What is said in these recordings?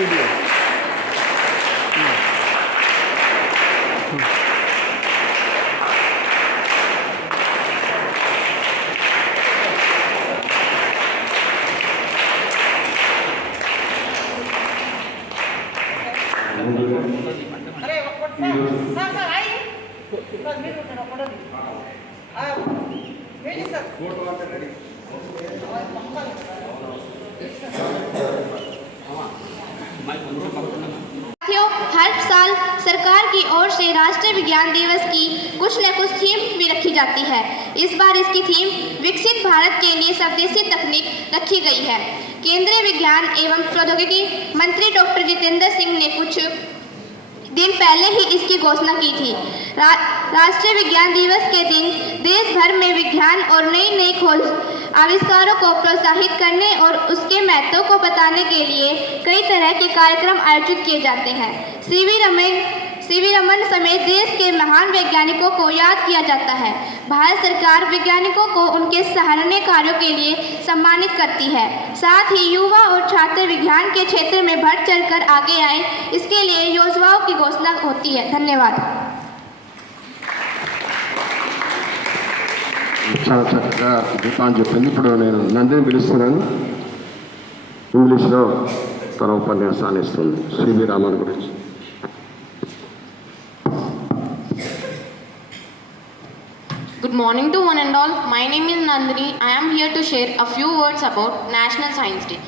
video. साथियों, हर साल सरकार की ओर से राष्ट्रीय विज्ञान दिवस की कुछ न कुछ थीम भी रखी जाती है। इस बार इसकी थीम विकसित भारत के लिए स्वदेशी तकनीक रखी गई है। केंद्रीय विज्ञान एवं प्रौद्योगिकी मंत्री डॉक्टर जितेंद्र सिंह ने कुछ दिन पहले ही इसकी घोषणा की थी। राष्ट्रीय विज्ञान दिवस के दिन देश भर में विज्ञान और नई नई खोज आविष्कारों को प्रोत्साहित करने और उसके महत्व को बताने के लिए कई तरह के कार्यक्रम आयोजित किए जाते हैं। सीवी रमन समेत देश के महान वैज्ञानिकों को याद किया जाता है। भारत सरकार वैज्ञानिकों को उनके सराहनीय कार्यों के लिए सम्मानित करती है। साथ ही युवा और छात्र विज्ञान के क्षेत्र में बढ़ चढ़कर आगे आए, इसके लिए योजनाओं की घोषणा होती है। धन्यवाद। చాలా చక్కగా గీతాన్ని చెప్పింది. ఇప్పుడు నేను నందిని పిలుస్తున్నాను. ఇంగ్లీష్లో తన ఉపన్యాసాన్ని ఇస్తుంది సివి రామన్ గురించి. Good morning to one and all. My name is Nandini. I am here to share a few words about National Science Day.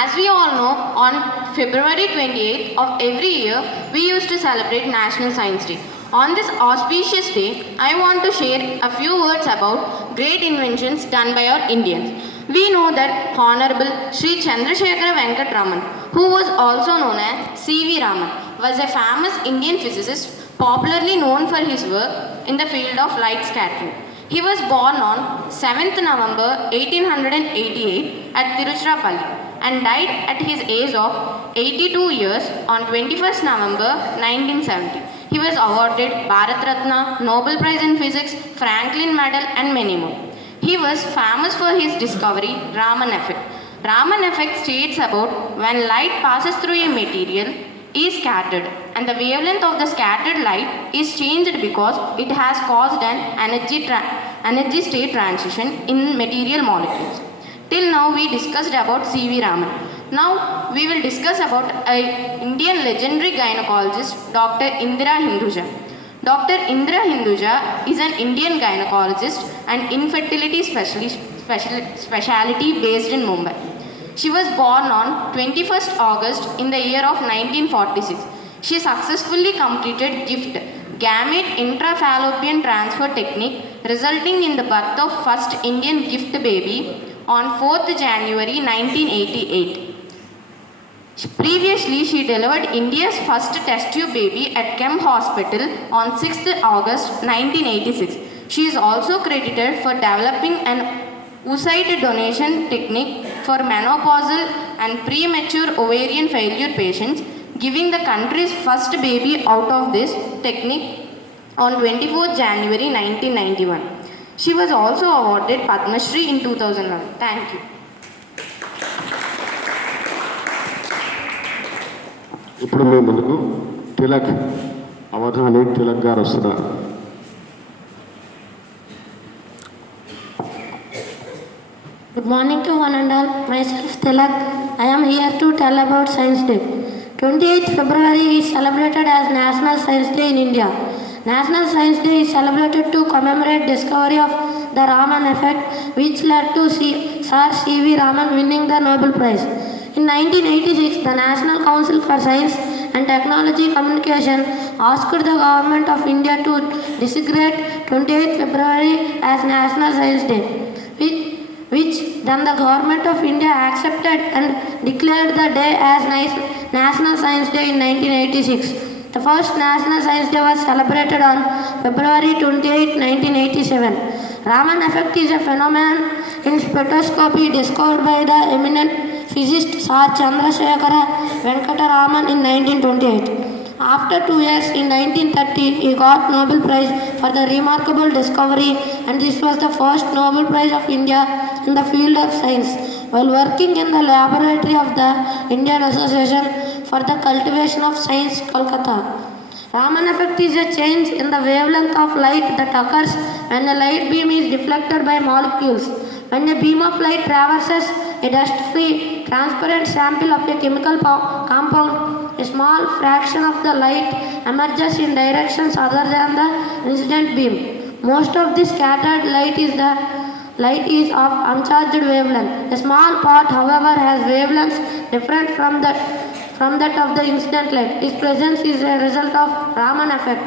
As we all know, on February 28th of every year, we used to celebrate National Science Day. On this auspicious day, I want to share a few words about great inventions done by our Indians. We know that Honorable Sri Chandrasekhara Venkat Raman, who was also known as C.V. Raman, was a famous Indian physicist popularly known for his work in the field of light scattering. He was born on 7th November 1888 at Tiruchirappalli and died at his age of 82 years on 21st November 1970. He was awarded Bharat Ratna, Nobel Prize in Physics, Franklin Medal and many more. He was famous for his discovery, Raman effect. Raman effect states about when light passes through a material is scattered and the wavelength of the scattered light is changed because it has caused an energy state transition in material molecules. Till now we discussed about C.V. Raman. Now we will discuss about an Indian legendary gynecologist, Dr. Indira Hinduja. Dr. Indira Hinduja is an Indian gynecologist and infertility specialty based in Mumbai. She was born on 21st August in the year of 1946. She successfully completed GIFT, gamete intrafallopian transfer technique, resulting in the birth of first Indian gift baby on 4th January 1988. Previously, she delivered India's first test tube baby at Kem Hospital on 6th August 1986. She is also credited for developing an oocyte donation technique for menopausal and premature ovarian failure patients, giving the country's first baby out of this technique on 24th January 1991. She was also awarded Padma Shri in 2011. Thank you. ఇప్పుడు మీ ముందుకు తిలక్ అవధాని తిలక్ గారు వస్తున్నారు. Good morning to one and all. Myself Tilak. I am here to tell about Science Day. 28th February is celebrated as National Science Day in India. National Science Day is celebrated to commemorate discovery of the Raman effect, which led to Sir C.V. Raman winning the Nobel Prize. In 1986, the National Council for Science and Technology Communication asked the Government of India to designate 28th February as National Science Day, which then the Government of India accepted and declared the day as National Science Day in 1986. The first National Science Day was celebrated on February 28, 1987. Raman effect is a phenomenon in spectroscopy discovered by the eminent physicist Sir Chandrasekhara Venkata Raman in 1928. After 2 years, in 1930, he got Nobel Prize for the remarkable discovery, and this was the first Nobel Prize of India in the field of science. While working in the laboratory of the Indian Association for the cultivation of science, Kolkata. Raman effect is a change in the wavelength of light that occurs when a light beam is deflected by molecules. When a beam of light traverses a dust-free, transparent sample of a chemical compound, a small fraction of the light emerges in directions other than the incident beam. Most of the scattered light is of uncharged wavelength. A small part, however, has wavelengths different from that of the incident light. Its presence is a result of Raman effect.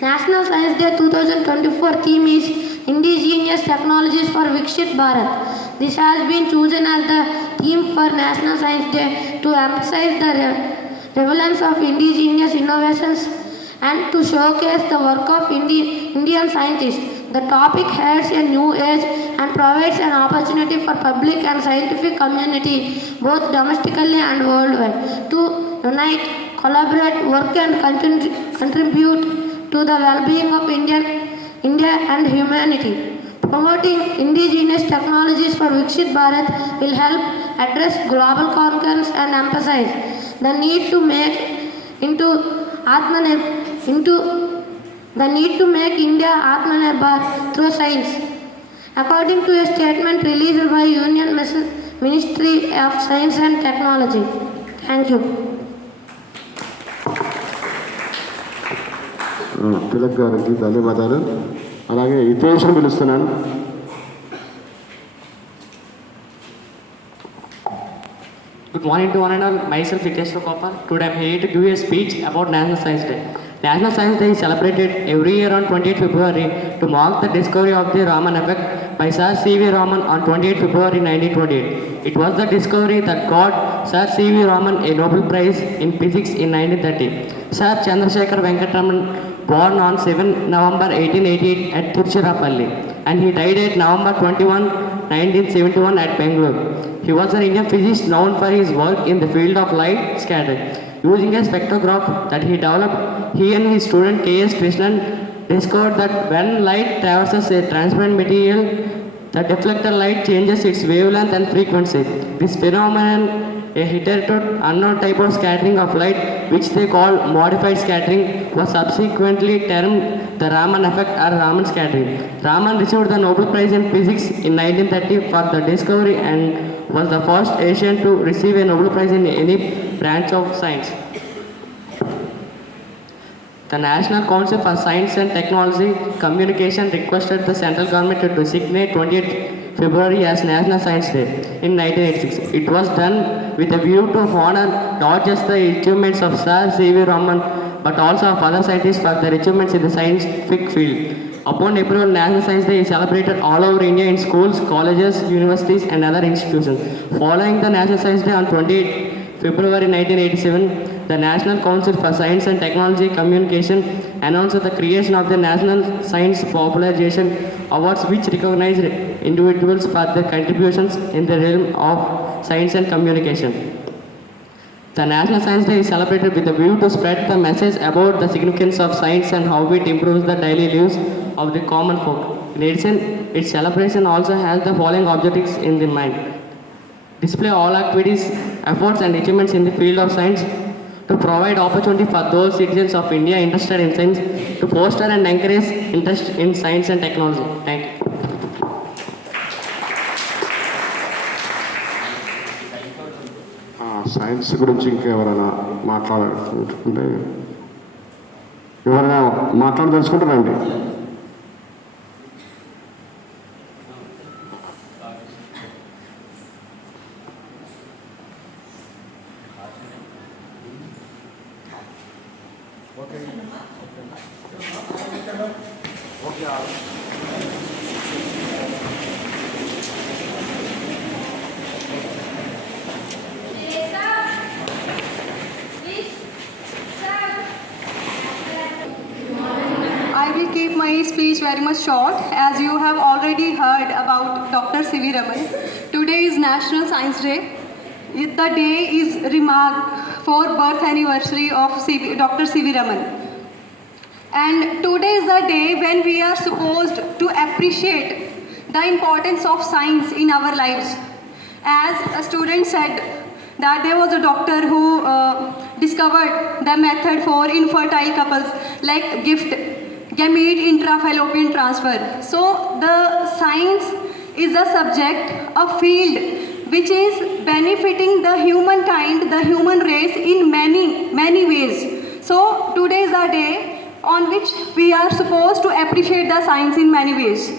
National Science Day 2024 theme is Indigenous Technologies for Viksit Bharat. This has been chosen as the theme for National Science Day to emphasize the relevance of indigenous innovations and to showcase the work of Indian scientists. The topic adds a new age and provides an opportunity for public and scientific community, both domestically and worldwide, to unite, collaborate, work and contribute to the well-being of India and humanity. Promoting indigenous technologies for Viksit Bharat will help address global concerns and emphasize the need to make India Atmanirbhar through science. According to a statement released by Union Ministry of Science and Technology. Thank you. Tilak గారికి ధన్యవాదాలు. అలాగే హితేష్ను పిలుస్తున్నాను. Good morning to one and all. Myself Hitesh Gopal. Today I am here to give a speech about National Science Day. National Science Day is celebrated every year on 28th February to mark the discovery of the Raman effect by Sir C.V. Raman on 28th February 1928. It was the discovery that got Sir C.V. Raman a Nobel Prize in Physics in 1930. Sir Chandrasekhar Venkataraman born on 7 November 1888 at Tiruchirappalli and he died at November 21, 1971 at Bangalore. He was an Indian physicist known for his work in the field of light scattering. Using a spectrograph that he developed, he and his student K.S. Krishnan discovered that when light traverses a transparent material, the deflected light changes its wavelength and frequency. This phenomenon, a hitherto unknown type of scattering of light, which they call modified scattering, was subsequently termed the Raman effect or Raman scattering. Raman received the Nobel Prize in Physics in 1930 for the discovery and was the first Asian to receive a Nobel Prize in any branch of science. The National Council for Science and Technology Communication requested the central government to designate 28th February as National Science Day in 1986. It was done with a view to honor not just the achievements of Sir C.V. Raman but also of other scientists for their achievements in the scientific field. Upon April, National Science Day is celebrated all over India in schools, colleges, universities and other institutions. Following the National Science Day on 28 February 1987, the National Council for Science and Technology Communication announced the creation of the National Science Popularization Awards, which recognized individuals for their contributions in the realm of science and communication. The National Science Day is celebrated with a view to spread the message about the significance of science and how it improves the daily lives of the common folk. In addition, its celebration also has the following objectives in the mind: display all activities, efforts and achievements in the field of science, to provide opportunity for those citizens of India interested in science, to foster and encourage interest in science and technology. Thank you. Science గురించి ఇంకెవరైనా మాట్లాడుకుంటే ఎవరైనా మాట్లాడదలుచుకుంటారండి? I will keep my speech very much short, as you have already heard about Dr. C.V. Raman. Today is National Science Day. The day is remarked for birth anniversary of Dr. C.V. Raman. And today is the day when we are supposed to appreciate the importance of science in our lives. As a student said, that there was a doctor who discovered the method for infertile couples like gamete intrafallopian transfer. So the science is a subject, a field which is benefiting the humankind, the human race in many ways. So today is the day on which we are supposed to appreciate the science in many ways.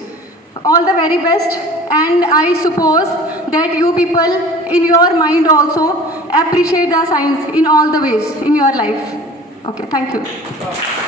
All the very best, and I suppose that you people in your mind also appreciate the science in all the ways in your life. Okay, thank you.